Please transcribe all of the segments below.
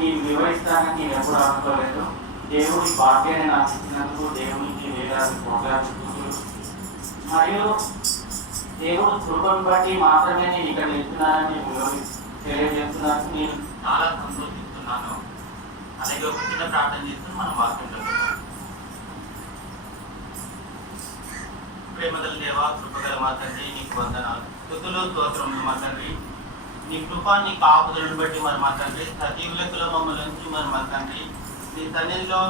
నేను వివరిస్తానని నేను ఎప్పుడు అనుకోలేదు. దేవుడి భాగ్యాన్ని నాకు ఇచ్చినందుకు దేవునికి వేలాది కోట్లాది స్తుతులు. మరియు దేవుడు కృపను బట్టి మాత్రమే నేను ఇక్కడ నిలుస్తున్నానని తెలియజేస్తున్నాను. నేను చాలా సంతోషిస్తున్నాను. అలాగే ఒక చిన్న ప్రార్థన చేస్తూ మనం వాక్యం చదువుతాం. ప్రేమగల దేవ, కృపగల మా తండ్రి, నీకు వందనాలు, స్తుతులు స్తోత్రములు మా తండ్రి. నీ కృప, నీ కాపుదలను బట్టి మరి మా తండ్రి సజీవులకుల మమ్మల్ని నుంచి మరి మా తండ్రి నీ సన్నిధిలో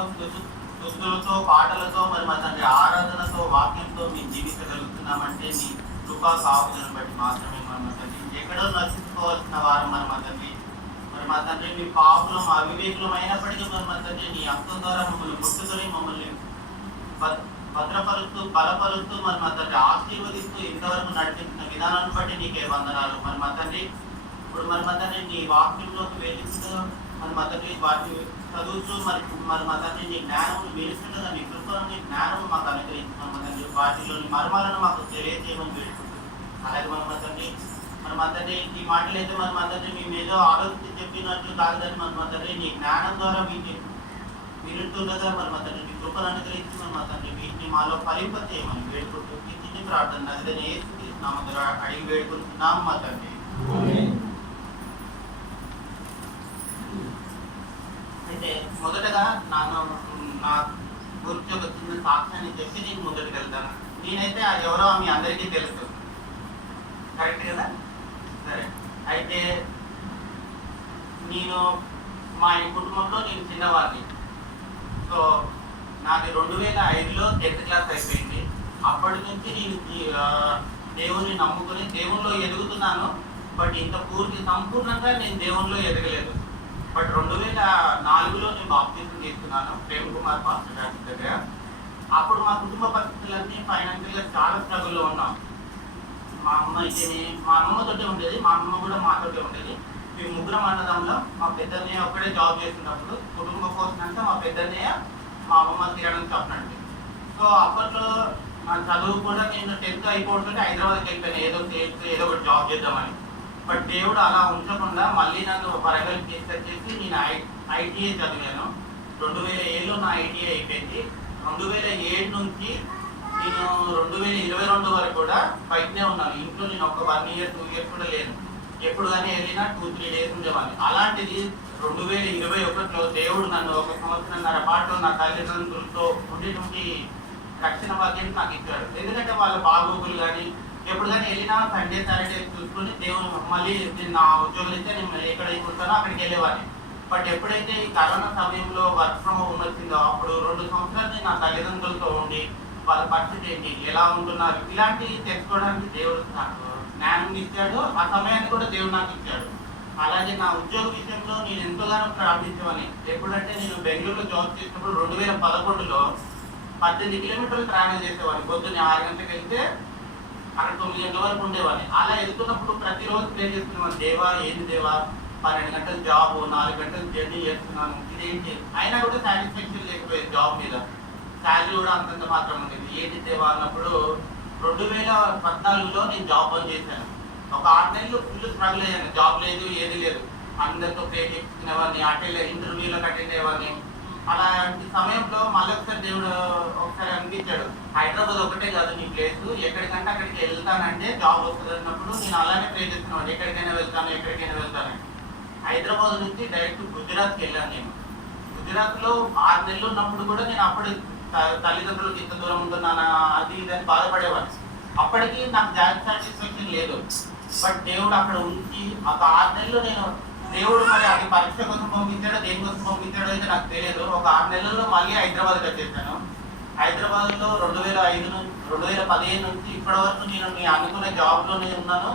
స్తుతులతో పాటలతో మరి మా తండ్రి ఆరాధనతో వాక్యంతో మేము జీవించగలుగుతున్నామంటే నీ కృప కాపుదలను బట్టి మాత్రమే మరి మా తండ్రి. ఎక్కడో నశించుకోవాల్సిన వారు మరి మా తండ్రి మీ పాపులం అవివేకులం అయినప్పటికీ మరి మా తండ్రి నీ హస్తం ద్వారా మమ్మల్ని ముట్టుకొని మమ్మల్ని భద్రపరుస్తూ బలపరుస్తూ మరి మా తండ్రి ఆశీర్వదిస్తూ ఇంతవరకు నడిపించిన విధానాన్ని బట్టి నీకే వందనాలు. మరి మా తండ్రి ఇప్పుడు మరి మా తండ్రి నీ వాక్యంలోకి వెళ్ళిస్తూ మరి మా తండ్రి వాటిని చదువుతూ మరి మా తండ్రి నీ జ్ఞానం వేస్తుండగా నీ కృపను నీ జ్ఞానం మాకు అనుగ్రహిస్తున్నాం మా తండ్రి. వాటిలోని మర్మాలను మాకు తెలియజేయమని వేడుకుంటూ అలాగే మరి మా తండ్రి ఈ మాటలు అయితే మరి మా తండ్రి మేము ఏదో ఆలోచించి చెప్పినట్లు కాదని మరి మా తండ్రి నీ జ్ఞానం ద్వారా వింటుండగా మరి మా తండ్రి నీ కృపను అనుగ్రహించి మరి మా తండ్రి వీటిని మాలో ఫలింప చేయమని వేడుకుంటూ ఈ చిన్న ప్రార్థన నజరేయుడైన యేసు నామములో అడిగి వేడుకుంటున్నాం మా తండ్రి. అయితే మొదటగా నా గురించి ఒక చిన్న సాక్ష్యాన్ని చెప్పి నేను ముందరికి వెళ్తాను. నేనైతే అది ఎవరో మీ అందరికీ తెలుసు, కరెక్ట్ కదా? సరే, అయితే నేను మా కుటుంబంలో నేను చిన్నవాడిని. సో నాది 2005లో 10th క్లాస్ అయిపోయింది. అప్పటి నుంచి నేను దేవుణ్ణి నమ్ముకుని దేవునిలో ఎదుగుతున్నాను. బట్ ఇంత సంపూర్ణంగా నేను దేవునిలో ఎదగలేదు. బట్ 2004లో నేను బాప్టిజం తీసుకున్నాను ప్రేమ్ కుమార్ పాస్టర్ గారి దగ్గర. అప్పుడు మా కుటుంబ పరిస్థితులన్నీ ఫైనాన్షియల్గా చాలా స్ట్రగుల్లో ఉన్నాం. మా అమ్మతోటే ఉండేది, మా అమ్మ కూడా మాతోటే ఉండేది. మేము ముగ్గురం అన్నదంలో మా పెద్దన్నయ్య ఒక్కడే జాబ్ చేస్తున్నప్పుడు కుటుంబ కోసం అంటే మా పెద్దన్నయ్య మా అమ్మమ్మ తిరగడం చెప్పనండి. సో అప్పట్లో నా చదువు కూడా నేను 10th అయిపోతుంటే హైదరాబాద్కి వెళ్ళిపోయాను ఏదో ఒకటి జాబ్ చేద్దామని. బట్ దేవుడు అలా ఉంచకుండా మళ్ళీ నన్ను వరంగల్ తీసుకొచ్చేసి నేను ఐటీఐ చదివాను. 2007లో నా ఐటీఐ అయిపోయింది. 2007 నుంచి నేను 2022 వరకు కూడా బయటనే ఉన్నాను. ఇంట్లో నేను ఒక 1 year 2 years కూడా లేను. ఎప్పుడు కానీ వెళ్ళినా 2-3 days ఉండేవాడిని. అలాంటిది 2021లో దేవుడు నన్ను 1 సంవత్సరంన్నర పాటు నా తల్లిదండ్రులతో ఉండేటువంటి రక్షణ భాగ్యం నాకు ఇచ్చాడు. ఎందుకంటే వాళ్ళ బాగోగులు కానీ ఎప్పుడు కానీ వెళ్ళినా సండే సాటర్డే చూసుకుని దేవుడు మళ్ళీ నా ఉద్యోగం ఇస్తే నేను ఎక్కడికి ఉంటానో అక్కడికి వెళ్ళేవాడిని. బట్ ఎప్పుడైతే ఈ కరోనా సమయంలో వర్క్ ఫ్రమ్ హోమ్ వచ్చిందో అప్పుడు 2 సంవత్సరాలు నా తల్లిదండ్రులతో ఉండి వాళ్ళ పరిస్థితి ఏంటి, ఎలా ఉంటున్నారు, ఇలాంటివి తెలుసుకోవడానికి దేవుడు నాకు జ్ఞానం ఇచ్చాడు. ఆ సమయాన్ని కూడా దేవుడు నాకు ఇచ్చాడు. అలాగే నా ఉద్యోగ విషయంలో నేను ఎంతోగానో ప్రార్థించేవాడిని. ఎప్పుడంటే నేను బెంగళూరులో జాబ్ చేసినప్పుడు 2011లో 18 కిలోమీటర్లు ట్రావెల్ చేసేవాడిని. పొద్దున్న 6 గంటలకు వెళ్తే అక్కడ 9 గంటల వరకు ఉండేవాడిని. అలా వెళ్తున్నప్పుడు ప్రతిరోజు ప్రే చేస్తున్నాను, దేవా ఏంది దేవా 12 గంటలు జాబ్ 4 గంటలు జర్నీ చేస్తున్నాను, ఇదేంటి? అయినా కూడా సాటిస్ఫాక్షన్ లేకపోయేది. జాబ్ మీద శాలరీ కూడా అంతంత మాత్రం ఉండేది. ఏంటి దేవా అన్నప్పుడు 2014లో నేను జాబ్ బంద్ చేశాను. ఒక 6 నెలలు ఫుల్ స్ట్రగుల్ అయ్యాను. జాబ్ లేదు, ఏది లేదు. అందరితో ప్రే చేసుకునేవాడిని, ఇంటర్వ్యూలకు అటెండ్ అయ్యేవాడిని. అలాంటి సమయంలో మళ్ళీ ఒకసారి దేవుడు అనిపించాడు, హైదరాబాద్ ఒకటే కాదు నీ ప్లేస్, ఎక్కడికంటే అక్కడికి వెళ్తానంటే జాబ్ వస్తుంది అన్నప్పుడు నేను అలానే ప్రే చేస్తున్నాను, ఎక్కడికైనా వెళ్తాను. హైదరాబాద్ నుంచి డైరెక్ట్ గుజరాత్కి వెళ్ళాను. నేను గుజరాత్లో 6 నెలలు ఉన్నప్పుడు కూడా నేను అప్పుడు తల్లిదండ్రులకు ఇంత దూరం ఉంటున్నానా అది ఇదని బాధపడేవాడిని. అప్పటికి నాకు జాబ్ సాటిస్ఫాక్షన్ లేదు. బట్ దేవుడు అక్కడ ఉంచి ఒక 6 నెలలు నేను దేవుడు మరి అది పరీక్ష కోసం పంపించాడో దేనికోసం పంపించాడో అయితే నాకు తెలియదు. ఒక 6 నెలల్లో మళ్ళీ హైదరాబాద్కి వచ్చేసాను. హైదరాబాద్లో 2015 నుంచి ఇప్పటి వరకు నేను అనుకున్న జాబ్లోనే ఉన్నాను.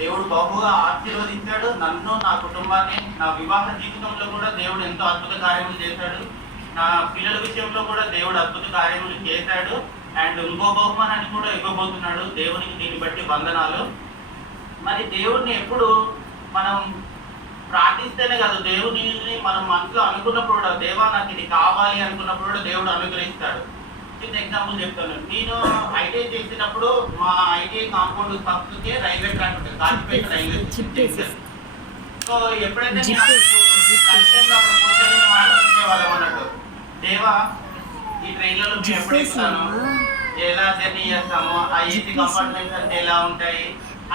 దేవుడు బహుగా ఆశీర్వదించాడు నన్ను, నా కుటుంబాన్ని. నా వివాహ జీవితంలో కూడా దేవుడు ఎంతో అద్భుత కార్యములు చేశాడు. నా పిల్లల విషయంలో కూడా దేవుడు అద్భుత కార్యములు చేశాడు. అండ్ ఇంకో బహుమానాన్ని కూడా ఇవ్వబోతున్నాడు. దేవునికి దీన్ని బట్టి వందనాలు. మరి దేవుడిని ఎప్పుడు మనం ప్రార్థిస్తేనే కాదు, దేవుని మనం మనసులో అనుకున్నప్పుడు కూడా దేవా నాకు ఇది కావాలి అనుకున్నప్పుడు కూడా దేవుడు అనుగ్రహిస్తాడు. చిన్న ఎగ్జాంపుల్ చెప్తాను. నేను ఐటీఐ చేసినప్పుడు మా ఐటీఐ కాంపౌండ్ పక్కకే రైల్వే ట్రాక్ ఉంటుంది, కాజీపేట రైల్వే స్టేషన్. సో ఎప్పుడైతే ఎక్కుతాను, ఎలా జర్నీ చేస్తాము, ఆ ఏసీ కంపార్ట్మెంట్స్ అంటే ఎలా ఉంటాయి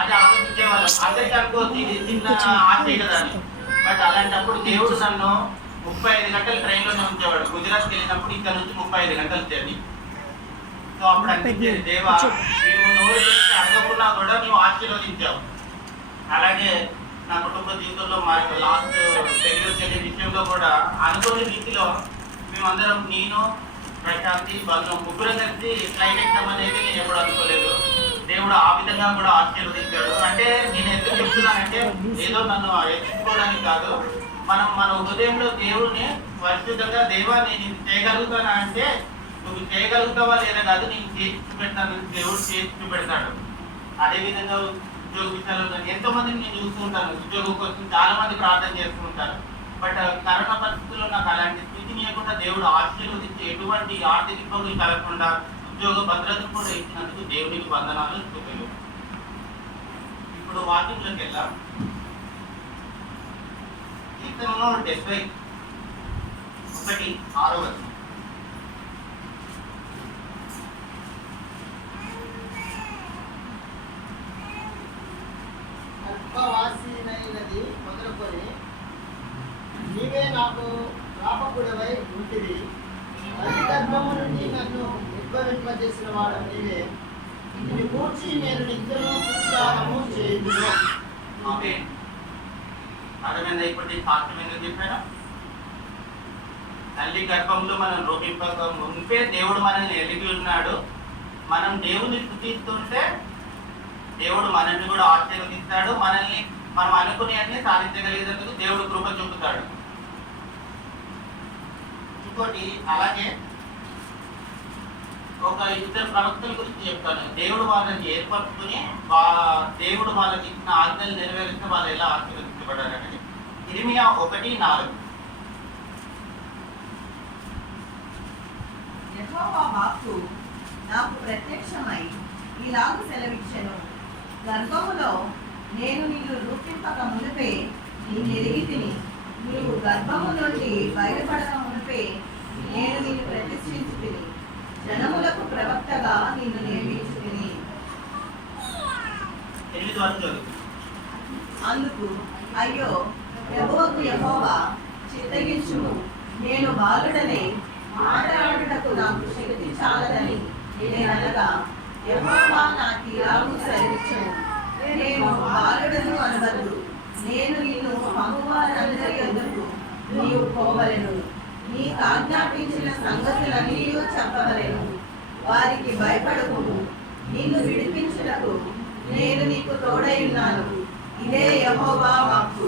అది ఆలోచించే వాళ్ళం. అందరికీ అనుకోవచ్చు ఇది చిన్న ఆశ కదా అని. బట్ అలాంటప్పుడు దేవుడు నన్ను 35 గంటలు ట్రైన్లోనే ఉంచేవాడు. గుజరాత్కి వెళ్ళినప్పుడు ఇక్కడ నుంచి 35 గంటలు జర్నీ. సో అప్పుడు అనిపించేది, దేవా మేము నోరు చేసి అడగకున్నా కూడా నువ్వు ఆశీర్వదించావు. అలాగే నా కుటుంబ జీవితంలో మా లాస్ట్ డెలివరీ జరిగే విషయంలో కూడా అనుకోని రీతిలో మేమందరం, నేను, ప్రశాంతి, బంధం ముగ్గురం కలిసి ఫ్లైట్ ఎగ్జామ్ అనేది నేను ఎప్పుడు అనుకోలేదు. దేవుడు ఆ విధంగా కూడా ఆశీర్వదించాడు. అంటే నేను ఎందుకు చెప్తున్నానంటే ఏదో నన్ను ఎత్తుకోవడానికి కాదు, మనం మన హృదయంలో దేవుడిని పరిశుద్ధంగా, దేవా నేను చేయగలుగుతానా అంటే నువ్వు చేయగలుగుతావా లేదా కాదు, నేను చేసి చూపెడతాను, దేవుడు చేసి చూపెడతాడు. అదేవిధంగా ఉద్యోగ విషయాల్లో ఎంతో మందిని నేను చూస్తూ ఉంటాను, ఉద్యోగం కోసం చాలా మంది ప్రార్థన చేస్తూ ఉంటారు. బట్ కరోనా పరిస్థితుల్లో నాకు అలాంటి స్థితి లేకుండా దేవుడు ఆశీర్వదించి ఎటువంటి ఆర్థిక ఇబ్బందులు కలగకుండా ఉద్యోగ భద్రతను కూడా ఇచ్చినందుకు దేవునికి వందనాలు చూపలేదు. ఇప్పుడు వాక్యంలోకి వెళ్ళాం. కీర్తనలో 71:6 అల్పవాసినైనది మొదలుకొని నీవే నాకు రాపకుడవై ఉంటివి. తల్లి గర్భము నుండి నన్ను ఉద్భవింపజేసిన వాడు నీవే. నిన్ను కూర్చి నేను నిత్యము పునరుద్ధానము చేయుదును. అర్థమైందా? ఇప్పుడు నేను సాక్ష్యం ఎందుకు చెప్పాను? తల్లి గర్భంలో మనం రూపింపక ముందే దేవుడు మనల్ని ఎలిగి ఉన్నాడు. మనం దేవుని స్తుతిస్తుంటే దేవుడు మనల్ని కూడా ఆశీర్వదిస్తాడు. మనల్ని మనం అనుకునే అన్ని సాధించగలిగేందుకు దేవుడు కృప చూపుతాడు. ఇంకోటి, అలాగే ఒక ఇద్దరు ప్రవక్తల గురించి చెప్తాను. దేవుడు వాళ్ళని ఏర్పరచుకుని దేవుడు వాళ్ళకి ఇచ్చిన ఆజ్ఞలు నెరవేరిస్తే వాళ్ళు ఎలా ఆశీర్వదించబడారని ఇర్మియా 1:4. యెహోవా వాక్కు నాకు ప్రత్యక్షమై ఇలాగు సెలవిచ్చెను. గర్భములో నేను నిన్ను రూపింపక మునిపే నిన్ను ఎరిగితిని. నీవు గర్భము నుండి బయలుపడక మునిపే నేను నిన్ను ప్రతిష్ఠించుతిని. జనములకు ప్రవక్తగా నిన్ను నియమించుతిని. అందుకు అయ్యో ప్రభువుకు యెహోవా చిత్తగించుము, నేను బాలుడనే మాట్లాడుటకు నాకు శక్తి చాలదని నేననగా యెహోవా నాకు ఇలాగు సెలవిచ్చెను. నేను బాలుడను అనవద్దు, నేను నిన్ను పంపువారందరి యొద్దకు నీవు పోవలెను. నీకు ఆజ్ఞాపించిన సంగతులన్నీ చెప్పవలెను. వారికి భయపడకుము, నిన్ను విడిపించుటకు నేను నీకు తోడై ఉన్నాను. ఇదే యెహోవా వాక్కు.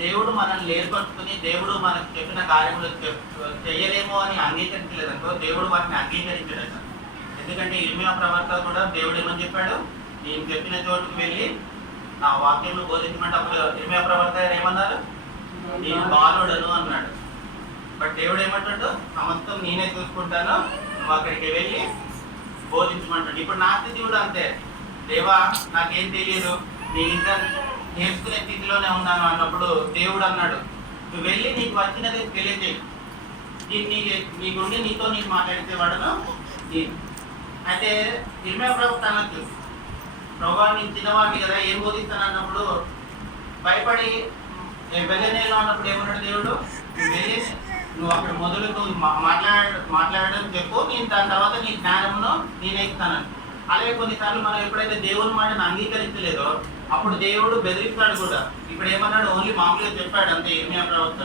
దేవుడు మనల్ని ఏర్పరచుకుని దేవుడు మనకు చెప్పిన కార్యములు చేయలేమో అని అంగీకరించలేదనుకో, దేవుడు వాటిని అంగీకరించలేదు. ఎందుకంటే ఇర్మియా ప్రవక్త కూడా దేవుడు ఏమని చెప్పాడు, నేను చెప్పిన చోటుకు వెళ్ళి నా వాక్యంలో బోధించమంటే అప్పుడు ఇర్మియా ప్రవక్త గారు ఏమన్నారు, నేను బాలుడను అన్నాడు. బట్ దేవుడు ఏమంటాడు, సమస్తం నేనే చూసుకుంటాను, నువ్వు అక్కడికి వెళ్ళి బోధించమంటాడు. ఇప్పుడు నా స్థితి కూడా అంతే. దేవా నాకేం తెలియదు, నేను ఇంకా నేర్చుకునే స్థితిలోనే ఉన్నాను అన్నప్పుడు దేవుడు అన్నాడు, నువ్వు వెళ్ళి నీకు వచ్చినది తెలియజేయి, నీకుండి నీతో నీకు మాట్లాడితేవాడను నేను. అయితే ఇర్మియా ప్రవక్త అనొచ్చు, ప్రభా నేను చిన్నవాడిని కదా ఏం బోధిస్తాను అన్నప్పుడు భయపడి బెల్లనేలో అన్నప్పుడు ఏమన్నాడు దేవుడు, నువ్వు వెళ్ళి నువ్వు అక్కడ మొదలు నువ్వు మాట్లాడడం చెప్పు, నేను దాని తర్వాత నీ జ్ఞానమును నేనే ఇస్తాను. అలాగే కొన్నిసార్లు మనం ఎప్పుడైతే దేవుని మాటను అంగీకరించలేదో అప్పుడు దేవుడు బెదిరిస్తాడు కూడా. ఇప్పుడు ఏమన్నాడు, ఓన్లీ మామూలుగా చెప్పాడు అంతే ఇర్మియా ప్రవక్త,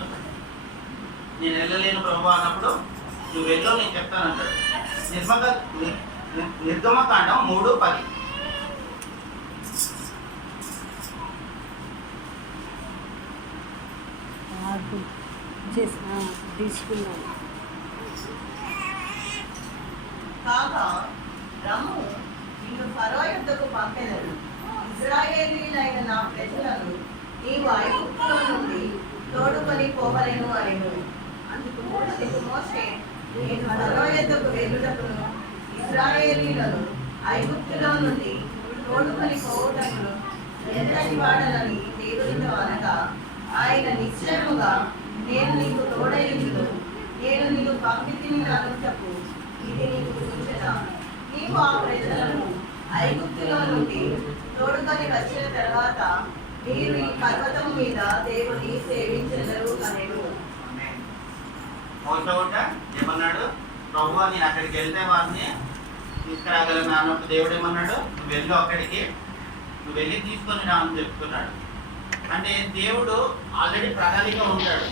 నేను వెళ్ళలేను ప్రభు అన్నప్పుడు నువ్వు వెళ్ళో నేను చెప్తాను అంటాడు. నిర్గమకాండం 3:10. కాగా రమ్ము, నిన్ను ఫరో యొద్దకు పంపెదను. ఇశ్రాయేలీయులైన నా ప్రజలను నీవు ఐగుప్తులో నుండి తోడుకొని పోవలెను అనెను. అందుకు మోషే, నేను ఫరో యొద్దకు వెళ్ళుటకును ఇశ్రాయేలీయులను ఐగుప్తులో నుండి తోడుకొని పోవుటకును ఎంతటి వాడనని దేవునితో అనగా, ఆయన నిశ్చయముగా నేను నీకు తోడైందును, నేను పంపితిని అనుటకు ఇది నీకు సూచన. నీవు ఆ ప్రజలను ఐగుప్తులో నుండి తోడుకొని వచ్చిన తర్వాత మీరు ఈ పర్వతం మీద దేవుని సేవించెదరు అనేను. మోసే కూడా ఏమన్నాడు? ప్రభువా నేను అక్కడికి వెళ్తే వారిని తీసుకురాగలను అన్నప్పుడు దేవుడు ఏమన్నాడు? నువ్వు వెళ్ళు అక్కడికి, నువ్వు వెళ్ళి తీసుకొని రా అని చెప్తున్నాడు. అంటే దేవుడు ఆల్రెడీ ప్రణాళిక ఉంటాడు.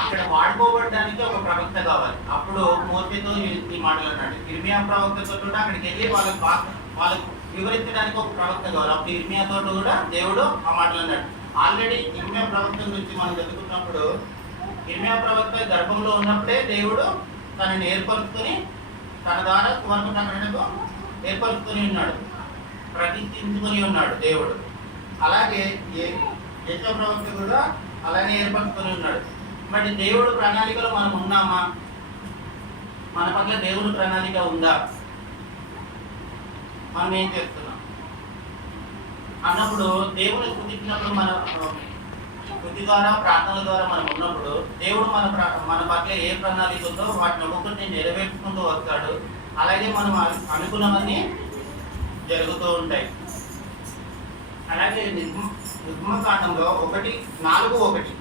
అక్కడ వాడుకోబడడానికి ఒక ప్రవక్త కావాలి. అప్పుడు మోసేతో ఈ మాటలు అన్నాడు. ఇర్మియా ప్రవక్తతో కూడా అక్కడికి వెళ్ళి వాళ్ళకు వివరించడానికి ఒక ప్రవక్త కావాలి. అప్పుడు ఇర్మియాతో కూడా దేవుడు ఆ మాటలు అన్నాడు. ఆల్రెడీ ఇర్మియా ప్రవక్త గురించి మనం చదువుకున్నప్పుడు ఇర్మియా ప్రవక్త గర్భంలో ఉన్నప్పుడే దేవుడు తనని ఏర్పరుచుకొని తన ద్వారా సువార్త ప్రకటనకు ఏర్పరుచుకొని ఉన్నాడు, ప్రతిష్ఠించుకొని ఉన్నాడు దేవుడు. అలాగే యెషయా ప్రవక్త కూడా అలానే ఏర్పరచుకొని ఉన్నాడు. మరి దేవుడు ప్రణాళికలో మనం ఉన్నామా? మన పట్ల దేవుడు ప్రణాళిక ఉందా? మనం ఏం చేస్తున్నాం అన్నప్పుడు దేవుని స్తుతించినప్పుడు మన స్తుతి ద్వారా ప్రార్థనల ద్వారా మనం ఉన్నప్పుడు దేవుడు మన పట్ల ఏ ప్రణాళిక ఉందో వాటిని ఒక్కొక్కటి నెరవేర్చుకుంటూ వస్తాడు. అలాగే మనం అనుకున్నవన్నీ జరుగుతూ ఉంటాయి. అలాగే నిర్గమకాండంలో 1:4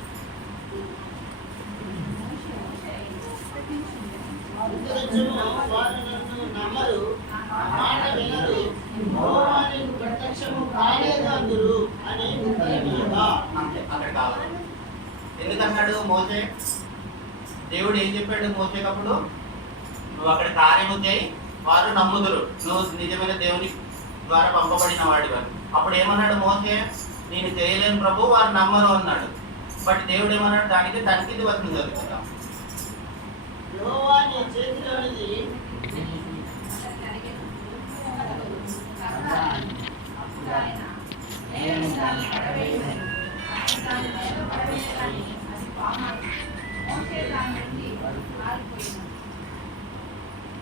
వారు నన్ను నమ్మరు, మాట వినరు, యెహోవా నీకు ప్రత్యక్షము కాలేదు అందురు అని ఉత్తరమియ్యగా. అంతే, అక్కడ కావాలి. ఎందుకన్నాడు మోసే? దేవుడు ఏం చెప్పాడు మోసేటప్పుడు? నువ్వు అక్కడ కార్యము చేయి, వారు నమ్ముదురు, నువ్వు నిజమైన దేవుని ద్వారా పంపబడిన వాడివని. అప్పుడు ఏమన్నాడు మోసే? నేను చేయలేను ప్రభు, వారు నమ్మరు అన్నాడు. బట్ దేవుడు ఏమన్నాడు? దానికి తనకిది వస్తుంది జరుగుతుందా? యెహోవా నీ చేతిలోనిది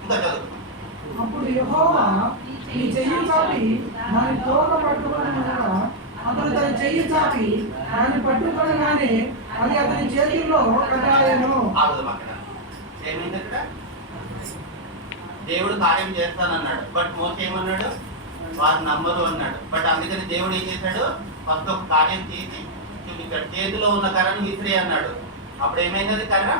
ఇంకా చదువు. అప్పుడు యెహోవా నీ చెయ్యి చాపి దాని తోక పట్టుకొనగా అతడు తన చెయ్యి చాపి దాన్ని పట్టుకొనగానే అది అతని చేతుల్లో కదలాయెను. ఆగుదాం అక్కడ. ఏమైంది అక్కడ? దేవుడు కార్యం చేస్తానన్నాడు. బట్ మోసే ఏమన్నాడు? వారు నమ్మరు అన్నాడు. బట్ అందుకని దేవుడు ఏం చేశాడు? ఫస్ట్ ఒక కార్యం చేసి ఇక్కడ చేతిలో ఉన్న కర్రను విసిరి అన్నాడు. అప్పుడు ఏమైంది? అది కర్ర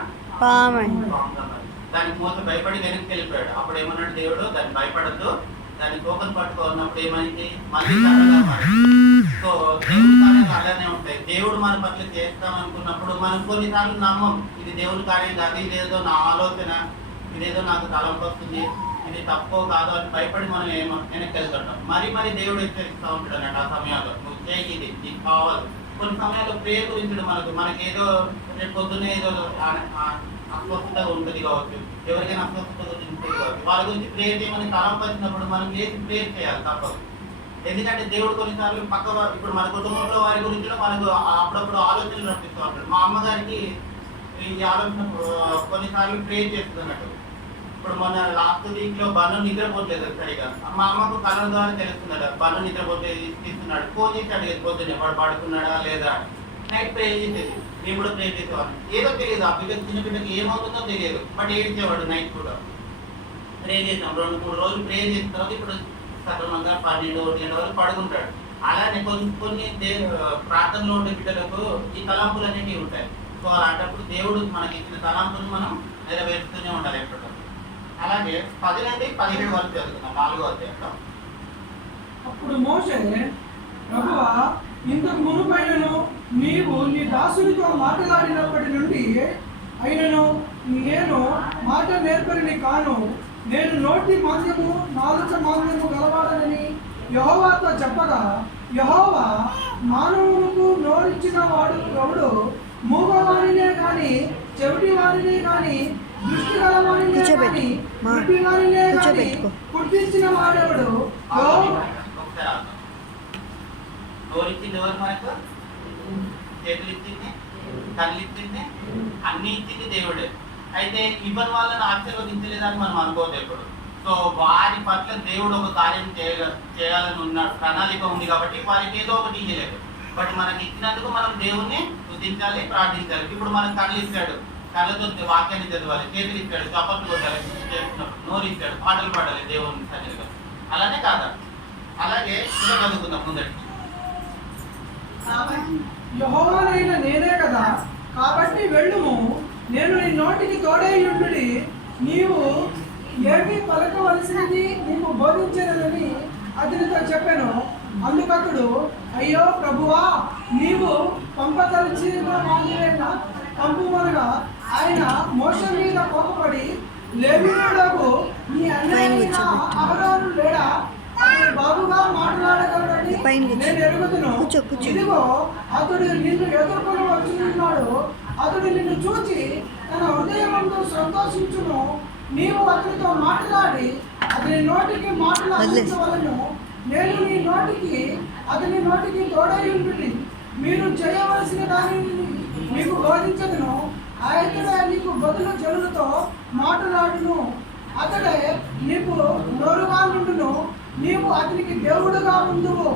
దానికి మోస భయపడి వెనక్కి వెళ్ళిపోయాడు. అప్పుడు ఏమన్నాడు దేవుడు? దాన్ని భయపడద్దు, దాన్ని తోకను పట్టుకో అన్నప్పుడు ఏమైంది? మళ్ళీ కర్రగా మారింది. సో దేవుడి కార్యాలు అలానే ఉంటాయి. దేవుడు మన పట్ల చేస్తామనుకున్నప్పుడు మనం కొన్నిసార్లు నమ్మం. ఇది దేవుని కార్యం కాదు, ఇదేదో నా ఆలోచన, ఇదేదో నాకు తలంపు వస్తుంది, ఇది తప్పో కాదో అని భయపడి మనం వెనక్కి వెళ్తుంటాం. మరి దేవుడు హెచ్చరిస్తూ ఉంటాడు అన్నట్టు ఆ సమయాల్లో, నువ్వు చేయి, ఇది నీకు కావాలి. కొన్ని సమయాల్లో ప్రేయర్ గురించి మనకి ఏదో రేపు పొద్దున్నే ఏదో అస్వస్థత ఉంటుంది కావచ్చు, ఎవరికైనా అస్వస్థత ఉంటుంది కావచ్చు, వాళ్ళ గురించి ప్రేయర్ చేయమని తలంపు వచ్చినప్పుడు మనం లేచి ప్రేయర్ చేయాలి, తప్పదు. ఎందుకంటే దేవుడు కొన్నిసార్లు ఇప్పుడు మన కుటుంబంలో వారి గురించి మనకు అప్పుడప్పుడు ఆలోచనలు రప్పిస్తూ ఉంటాడు. మా అమ్మగారికి ఈ ఆలోచన కొన్నిసార్లు ప్రేయర్ చేస్తుంది అన్నట్టు. ఇప్పుడు మొన్న లాస్ట్ వీక్ లో బన్ను నిద్రపోలేదు సరిగా. మా అమ్మకు కళ్ళ ద్వారా తెలుస్తుందట, బన్ను నిద్రపోతే తీస్తున్నాడు. ఫోన్ చేసి అడిగేది పొద్దున్నే వాడు పడుకున్నాడా లేదా. నైట్ ప్రే చేసేది, మేము కూడా ప్రే చేసేవాడు. ఏదో తెలియదు, ఆ బిడ్డ చిన్న బిడ్డకి ఏమవుతుందో తెలియదు, బట్ ఏడ్చేవాడు. నైట్ కూడా ప్రే చేసాం, 2-3 రోజులు ప్రే చేసిన తర్వాత ఇప్పుడు సక్రమంగా 12-1 గంటల వరకు పడుకుంటాడు. అలానే కొన్ని ప్రార్థనలో ఉండే బిడ్డలకు ఈ తలంపులు అనేవి ఉంటాయి. సో అలాంటప్పుడు దేవుడు మనకి ఇచ్చిన తలంపులు మనం నెరవేరుస్తూనే ఉండాలి ఎప్పటికప్పుడు. అలాగే 10-17 వరకు చదువుతున్నాం, 4వ అధ్యాయంలో. అప్పుడు మోషే, ప్రభువా, ఇంతకు మునుపైనను నీవు నీ దాసునితో మాట్లాడినప్పటి నుండి అయినను నేను మాట నేర్పరిని కాను, నేను నోటి మాంద్యము నాలుక మాంద్యము గలవాడనని యెహోవాతో చెప్పగా, యెహోవా మానవులకు నోరిచ్చిన వాడు ఎవడు? మూగవారినే కానీ, చెవిటి వారినే కానీ, దృష్టి గలవారినే కానీ, గుడ్డి వారినే కానీ పుట్టించిన వాడెవడు? నోరిచ్చింది ఎవరు మనకు? చేతులు ఇచ్చింది, కళ్ళు ఇచ్చింది, అన్ని ఇచ్చింది దేవుడే. అయితే ఇవ్వని వాళ్ళని ఆశీర్వదించలేదని మనం అనుకోవద్దు ఎప్పుడు. సో వారి పట్ల దేవుడు ఒక కార్యం చేయాలని ఉన్న ప్రణాళిక ఉంది కాబట్టి వారికి ఏదో ఒకటి ఇవ్వలేదు. బట్ మనకి ఇచ్చినందుకు మనం దేవుణ్ణి స్తుతించాలి, ప్రార్థించాలి. ఇప్పుడు మనకు కళ్ళు ఇచ్చాడు, కళ్ళతో వాక్యాన్ని చదవాలి, చేతులు ఇచ్చాడు, చప్పట్లు కొట్టాలి, చేస్తున్నప్పుడు నోరు ఇచ్చాడు, పాటలు పాడాలి దేవుని సన్నిధిలో. అలానే కాదా? అలాగే చదువుకుందాం ముందటి. యెహోవానైన నేనే కదా, కాబట్టి వెళ్ళుము, నేను నీ నోటికి తోడేయుండుడి, నీవు ఏమి పలకవలసినది నీకు బోధించదనని అతనితో చెప్పాను. అందుకతడు, అయ్యో ప్రభువా, నీవు పంపదలిచిన వాణివైనా పంపుమనగా ఆయన మోషే మీద కోపపడి, లేవీయుడగు నీ అన్నయ్య అహరోను లేడా, అతడు బాగుగా మాట్లాడగలడని నేను ఎరుగుదును. ఇదిగో అతడు నిన్ను ఎదుర్కొని వచ్చున్నాడు, అతడు నిన్ను చూచి తన హృదయమందు సంతోషించును. నీవు అతనితో మాట్లాడి అతని నోటికి మాట్లాడించవలను. నేను నీ నోటికి అతని నోటికి తోడైండుని, మీరు చేయవలసిన దానిని మీకు బోధించదును. అతడే నీకు బదులు జనులతో మాట్లాడును, అతడే నీకు నోరుగా నుండును, నీవు అతనికి దేవుడుగా ఉండువు.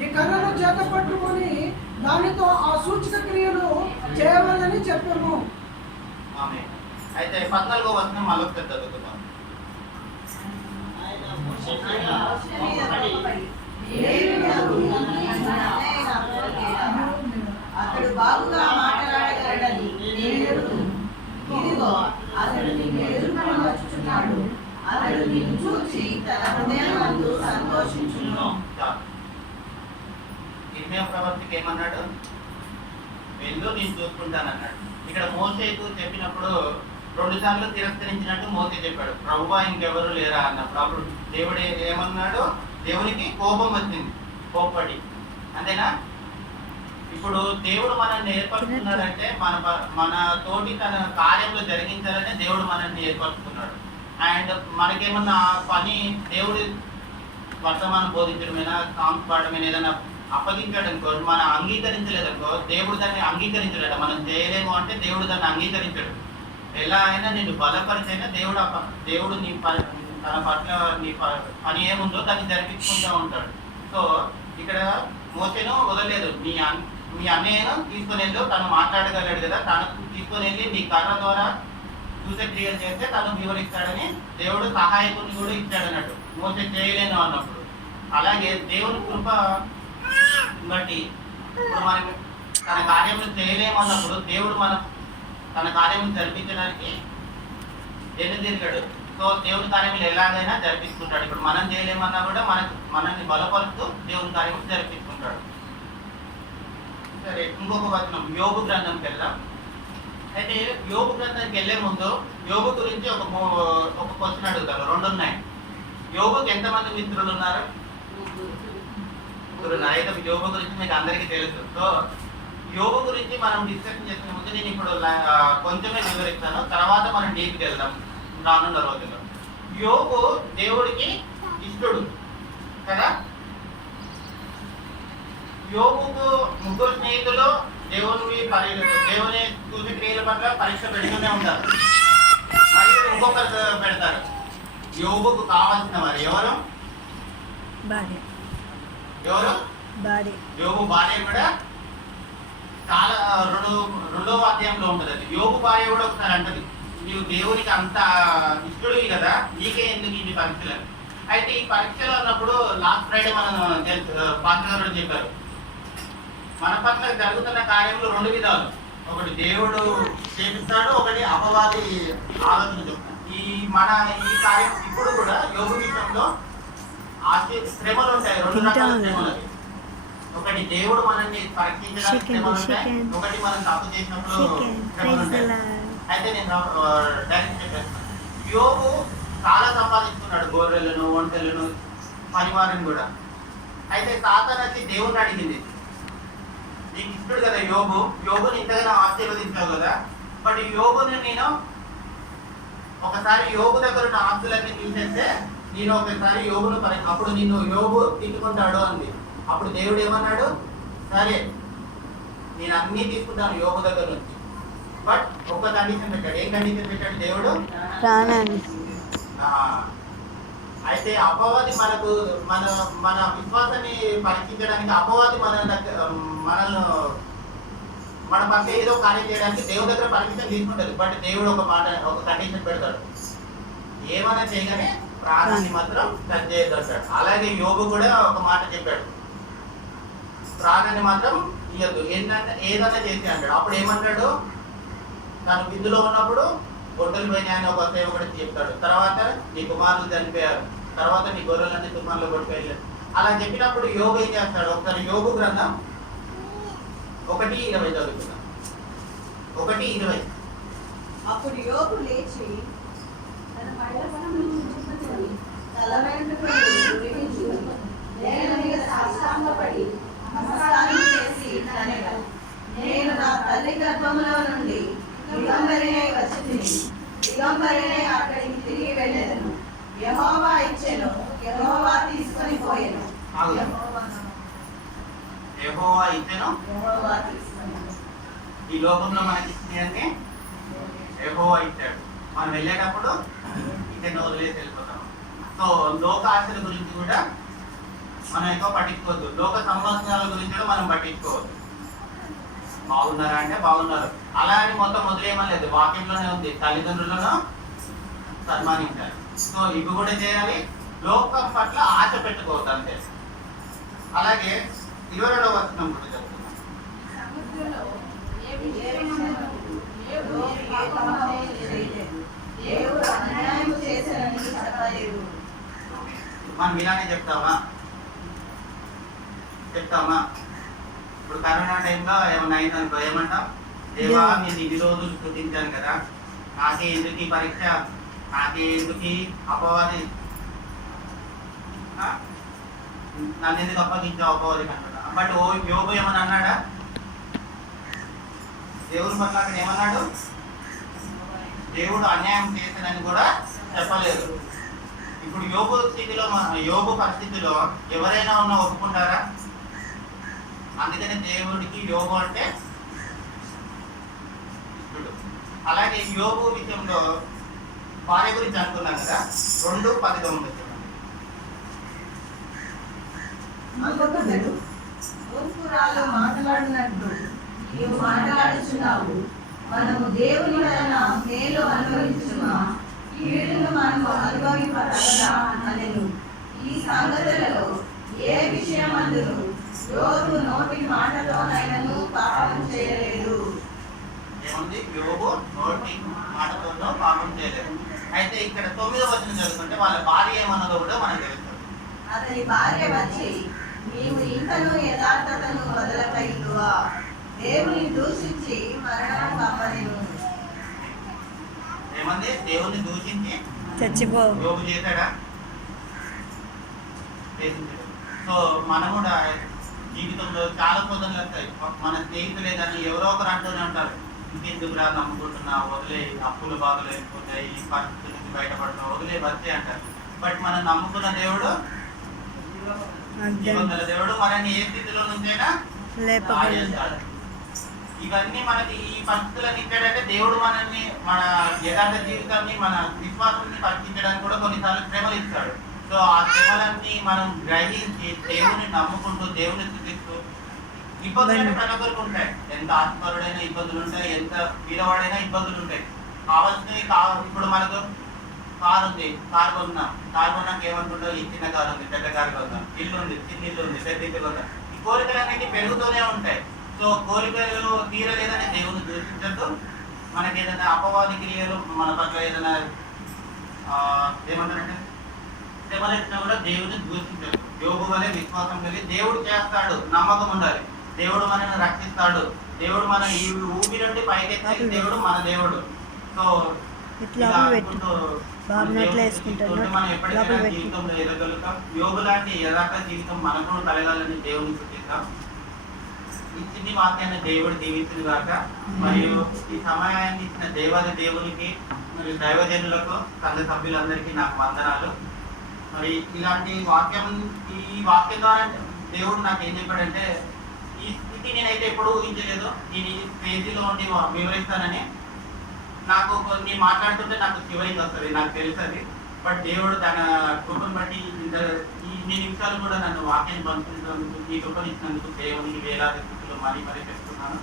ఈ కర్రను చేత పట్టుకొని దానితో ఆ సూచక క్రియలు చేయవాలని చెప్పాము. అయితే 14వ వచనం మళ్ళొకసారి చదువుకుందాం. ఆయన మోషే మీద కోపపడి, అతడు బాగుగా మాట్లాడగలడని నేను ఎరుగుదును. ఇదిగో అతడు నిన్ను ఎదుర్కొని వచ్చుచున్నాడు, అతడు నిన్ను చూచి తన హృదయమందు సంతోషించును. ఇర్మీయా ప్రవక్తకి ఏమన్నాడు? వెళ్ళు, నేను చూసుకుంటానన్నాడు. ఇక్కడ మోసేకు చెప్పినప్పుడు 2 సార్లు తిరస్కరించినట్టు మోసే చెప్పాడు, ప్రభువా ఇంకెవరు లేరా అన్నప్పుడు. అప్పుడు దేవుడు ఏమన్నాడు? దేవునికి కోపం వచ్చింది, కోపడి. అంతేనా? ఇప్పుడు దేవుడు మనల్ని ఏర్పరుచుకున్నాడంటే మన తోటి తన కార్యంలో జరిగించాలనే దేవుడు మనల్ని ఏర్పరుచుకున్నాడు. అండ్ మనకేమన్నా పని దేవుడు వర్తమానం బోధించడమైనా, సాంగ్స్ పాడమైనా ఏదైనా అప్పగించాడు అనుకో, మనం అంగీకరించలేదనుకో, దేవుడు దాన్ని అంగీకరించలేడు. మనం చేయలేము అంటే దేవుడు దాన్ని అంగీకరించాడు. ఎలా అయినా నిన్ను బలపరిచైనా దేవుడు నీ తన పట్ల నీ పని ఏముందో దాన్ని జరిపించుకుంటూ ఉంటాడు. సో ఇక్కడ మోసేను వదలలేదు. మీ అన్నయ్యను తీసుకొని వెళ్ళు, తను మాట్లాడగలడు కదా, తను తీసుకొని వెళ్ళి నీ కర్ర ద్వారా చూసే క్రియలు చేస్తే తను వివరిస్తాడని దేవుడు సహాయకుని కూడా ఇచ్చాడు అన్నట్టు, మోసే చేయలేను అన్నప్పుడు. అలాగే దేవుని కృప బట్టి ఇప్పుడు మనం తన కార్యములు చేయలేము అన్నప్పుడు దేవుడు తన కార్యములు జరిపించడానికి తిరిగాడు. సో దేవుని కార్యములు ఎలాగైనా జరిపించుకుంటాడు. ఇప్పుడు మనం చేయలేమన్నా కూడా మనల్ని బలపరుస్తూ దేవుని కార్యములు జరిపించుకుంటాడు. సరే, ఇంకొక వచనం యోబు గ్రంథంకి వెళ్దాం. అయితే యోబు గ్రంథానికి వెళ్లే ముందు యోబు గురించి ఒక క్వశ్చన్ అడుగుతారు. 2 ఉన్నాయి. యోబుకి ఎంతమంది మిత్రులు ఉన్నారు? 3 ఉన్నారు. అయితే యోబు గురించి మీకు అందరికీ తెలుసు. సో యోబు గురించి మనం డిస్కషన్ చేసిన ముందు నేను ఇప్పుడు కొంచెమే వివరిస్తాను, తర్వాత మనం డీప్కి వెళ్దాం రానున్న రోజుల్లో. యోబు దేవుడికి ఇష్టడు కదా. యోబుకు 3 స్నేహితులు దేవుని సూచక్రియల పట్ల పరీక్ష పెడుతూనే ఉంటారు. మరియు ఇంకొకరు పెడతారు. యోబుకు కావాల్సిన వారు ఎవరు? యోబు భార్య కూడా చాలా 2వ అధ్యాయంలో ఉంటుంది. అది యోబు భార్య కూడా ఒకసారి అంటది, నీవు దేవునికి అంత ఇష్టడివి కదా, నీకే ఎందుకు ఇన్ని పరీక్షలు. అయితే ఈ పరీక్షలు అన్నప్పుడు లాస్ట్ ఫ్రైడే మనం పాత్ర చెప్పారు, మన పట్ల జరుగుతున్న కార్యంలో 2 విధాలు. ఒకటి దేవుడు చేపిస్తాడు, ఒకటి అపవాది ఆలోచన చెప్తాడు. ఈ కార్యం ఇప్పుడు కూడా యోబు విషయంలో శ్రమలు ఉంటాయి. 2 రకాల శ్రమలు. ఒకటి దేవుడు మనల్ని పరీక్షించడానికి శ్రమలు ఉంటాయి, ఒకటి మనం తప్పు చేసినప్పుడు శ్రమలు ఉంటాయి. అయితే నేను డైరెక్ట్ చెప్పేస్తాను. యోబు చాలా సంపాదిస్తున్నాడు, గొర్రెలను, ఒంటెలను, పనివారిని కూడా. అయితే సాతాను వచ్చి దేవుడిని అడిగింది, నీకు ఇష్టడు కదా యోబుని ఇంతగానో ఆశీర్వదించావు కదా, బట్ యోబుని నేను ఒకసారి యోబు దగ్గర ఉన్న ఆస్తులన్నీ తీసేస్తే నేను ఒకసారి యోబును అప్పుడు నిన్ను యోబు తిట్టుకుంటాడు అంది. అప్పుడు దేవుడు ఏమన్నాడు, సరే నేను అన్నీ తీసుకుంటాను యోబు దగ్గర నుంచి, బట్ ఒక కండిషన్ పెట్టాడు. ఏం కండిషన్ పెట్టాడు దేవుడు? అయితే అపవాది మన విశ్వాసాన్ని పరీక్షించడానికి అపవాది మనల్ని మన పక్క ఏదో కార్యం చేయడానికి దేవుడి దగ్గర పర్మిషన్ తీసుకుంటుంది. బట్ దేవుడు ఒక కండిషన్ పెడతాడు, ఏమైనా చేయగానే ప్రాణాన్ని మాత్రం టచ్ చేయొద్దంటాడు. అలాగే యోగు కూడా ఒక మాట చెప్పాడు, ప్రాణాన్ని మాత్రం ఇవ్వద్దు, ఏదైనా చేసి అంటాడు. అప్పుడు ఏమంటాడు, తను విందులో ఉన్నప్పుడు గొడ్డలు పోయినాయి అని ఒక సేవకుడు చెప్తాడు. తర్వాత నీ కుమారులు చనిపోయారు, తర్వాత నీ గొర్రెలన్నీ తుఫాన్లో కొట్టుకెళ్ళారు. అలా చెప్పినప్పుడు యోగు ఏం చేస్తాడు, ఒకసారి యోగు గ్రంథం 1:20 చదువుతున్నాం. 1:20. అప్పుడు యోగు లేచి తన పైడపనమును చుట్టుకొని తల వెంట్రుకలు విరిగించుకొని నేల మీద సాష్టాంగపడి నమస్కారం చేసి ఇట్లనెను, నేను నా తల్లి గర్భములో నుండి దిగంబరినై వచ్చితిని, దిగంబరినై అక్కడికి తిరిగి వెళ్ళెదను. యెహోవా ఇచ్చెను, యెహోవా తీసుకొని పోయెను. యెహోవా ఇచ్చెను, యెహోవా తీసుకొని ఈ లోకంలో మనకి ఇచ్చినవన్నీ యెహోవా ఇచ్చాడు. మనం వెళ్ళేటప్పుడు ఇతన్ని వదిలేసి వెళ్ళిపోతాం. సో లోక ఆశల గురించి కూడా మనం ఎక్కువ పట్టించుకోవద్దు, లోక సంబంధాల గురించి కూడా మనం పట్టించుకోవద్దు. బాగున్నారా అంటే బాగున్నారు, అలా అని మొత్తం వదిలేయమని లేదు, వాక్యంలోనే ఉంది, తల్లిదండ్రులను సన్మానించాలి. సో ఇవి కూడా చేయాలి, లోకం పట్ల ఆశ పెట్టుకోవద్దు అంతే. అలాగే 22వ వచనం కూడా చెప్తున్నాం. సముద్రంలో ఏ విషయమునను దేవుడు పాపము చేయలేదు, దేవుడు అన్యాయం చేశానని చెప్పలేదు. మనం ఇలానే చెప్తామా? ఇప్పుడు కరోనా టైంలో ఏమన్నా అయిందనుకో ఏమంటాం, దేవా నేను ఇన్ని రోజులు స్తుతించాను కదా, నాకే ఎందుకు ఈ పరీక్ష, నాకే ఎందుకు ఈ అపవాది, నన్ను ఎందుకు అప్పగించావు అపవాది అంటున్నా. బట్ యోగు ఏమని అన్నాడా? దేవుని పట్ల అక్కడ ఏమన్నాడు? దేవుడు అన్యాయం చేశానని కూడా చెప్పలేదు. ఇప్పుడు యోగు స్థితిలో, యోగు పరిస్థితిలో ఎవరైనా ఉన్నా ఒప్పుకుంటారా? అందుకనే దేవుడికి యోగు అంటే ఇష్టడు. అలాగే యోగు విషయంలో భార్య గురించి అనుకున్నాం కదా, 2:19 అందుకొకడు మూర్ఖురాలు మాట్లాడినట్టు నీవు మాట్లాడుచున్నావు, మనము దేవుని వలన మేలు అనుభవించుమా, కీడును మనము అనుభవింపగలదా అనెను. ఈ సంగతులలో ఏ విషయమందును యోగు నోటి మాటతోనైనను పాపం చేయలేదు. ఏముంది? యోగు నోటి మాటతోనో పాపం చేయలేదు. అయితే ఇక్కడ 9వ వచనం చదువుకుంటే వాళ్ళ భార్య ఏమన్నదో కూడా మనకు తెలుస్తుంది. అతని భార్య వచ్చి, నీవు ఇంకను యథార్థతను వదలకయుదువా, దేవుని దూషించి మరణం తప్పనిను. ఏమంది? దేవుని దూషించి చచ్చిపో యోగు చేశాడా? సో మనం కూడా జీవితంలో చాలా శోధనలు వస్తాయి. మన స్నేహితులే కానీ ఎవరో ఒకరు అంటూనే ఉంటారు, ఇంకెందుకురా నమ్ముకుంటున్నా, వదిలే, అప్పుల బాధలు అయిపోతాయి, ఈ పరిస్థితి నుంచి బయటపడుతున్నా, వదిలే వచ్చే అంటారు. బట్ మనం నమ్ముకున్న దేవుడు జీవగల దేవుడు, మనని ఏ స్థితిలో నుంచైనా లేపగలడు. ఇవన్నీ మనకి ఈ పరిస్థితులను ఇచ్చాడంటే దేవుడు మనల్ని, మన యథార్థ జీవితాన్ని, మన విశ్వాసాన్ని పరీక్షించడానికి కూడా కొన్నిసార్లు శ్రమలు ఇస్తాడు. సో ఆ శ్రమలన్నీ మనం గ్రహించి దేవుని నమ్ముకుంటూ, దేవుని స్థితిస్తూ, ఇబ్బందులు అంటే ప్రతి ఒక్కరికి ఉంటాయి. ఎంత ఆత్మరుడైనా ఇబ్బందులు ఉంటాయి, ఎంత వీరవాడైనా ఇబ్బందులు ఉంటాయి. కావాల్సినవి ఇప్పుడు మనకు కారు ఉంది, కారు కొన్నాక ఏమనుకుంటాం, ఈ చిన్న కారు ఉంది, పెద్ద కారు కొందాం, ఇల్లు ఉంది, చిన్న ఇల్లు ఉంది, పెద్ద ఇల్లు కొందాం. ఈ కోరికలు అనేవి పెరుగుతూనే ఉంటాయి. సో కోరికలు తీరలేదని దేవుని దూషించద్దు. మనకి ఏదైనా అపవాది క్రియలు మన పట్ల ఏదైనా ఏమంటారంటే శ్రమలెట్టినా కూడా దేవుని దూషించద్దు. యోగు వలె విశ్వాసం కలిగి దేవుడు చేస్తాడు, నమ్మకం ఉండాలి, దేవుడు మనల్ని రక్షిస్తాడు, దేవుడు మన ఈ ఊపి నుండి పైకెత్తే దేవుడు మన దేవుడు. సో మనం ఎప్పటికైనా జీవితంలో ఎదగలుగుతాం. యోగు లాంటి యథార్థ జీవితం మనకు కలగాలని దేవుని సూచిస్తాం. ఈ చిన్ని వాక్యాన్ని దేవుడు దీవించింది కాక, మరియు ఈ సమయాన్ని ఇచ్చిన దేవాది దేవునికి మరియు దైవజనులకు, సంఘ సభ్యులందరికీ నాకు వందనాలు. మరి ఇలాంటి ఈ వాక్యం ద్వారా దేవుడు నాకు ఏం చెప్పాడంటే, ఈ స్థితి నేనైతే ఎప్పుడు ఊహించలేదు. నేను ఈ స్టేజీలో ఉండి వివరిస్తానని నాకు కొన్ని మాట్లాడుతుంటే నాకు చివరికి వస్తుంది, నాకు తెలుస్తుంది. బట్ దేవుడు తన కృపను బట్టి ఇన్ని నిమిషాలు కూడా నన్ను వాక్యాన్ని పంచుకున్నందుకు, ఈ కృపను ఇచ్చినందుకు దేవునికి వేలాది స్థితిలో మరీ చెప్తున్నాను.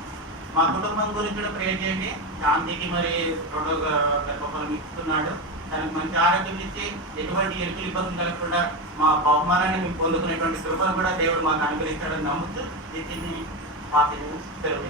మా కుటుంబం గురించి కూడా ప్రే చేయండి. శాంతికి మరి రెండో గర్భఫలం ఇస్తున్నాడు. తనకు మంచి ఆరోగ్యం ఇచ్చి ఎటువంటి ఎరుకులు ఇబ్బంది కలగకుండా మా బహుమానాన్ని మేము పొందుకునేటువంటి కృపను కూడా దేవుడు మాకు అనుగ్రహించాడని నమ్ముతూ దీన్ని వాటిని సెలవు.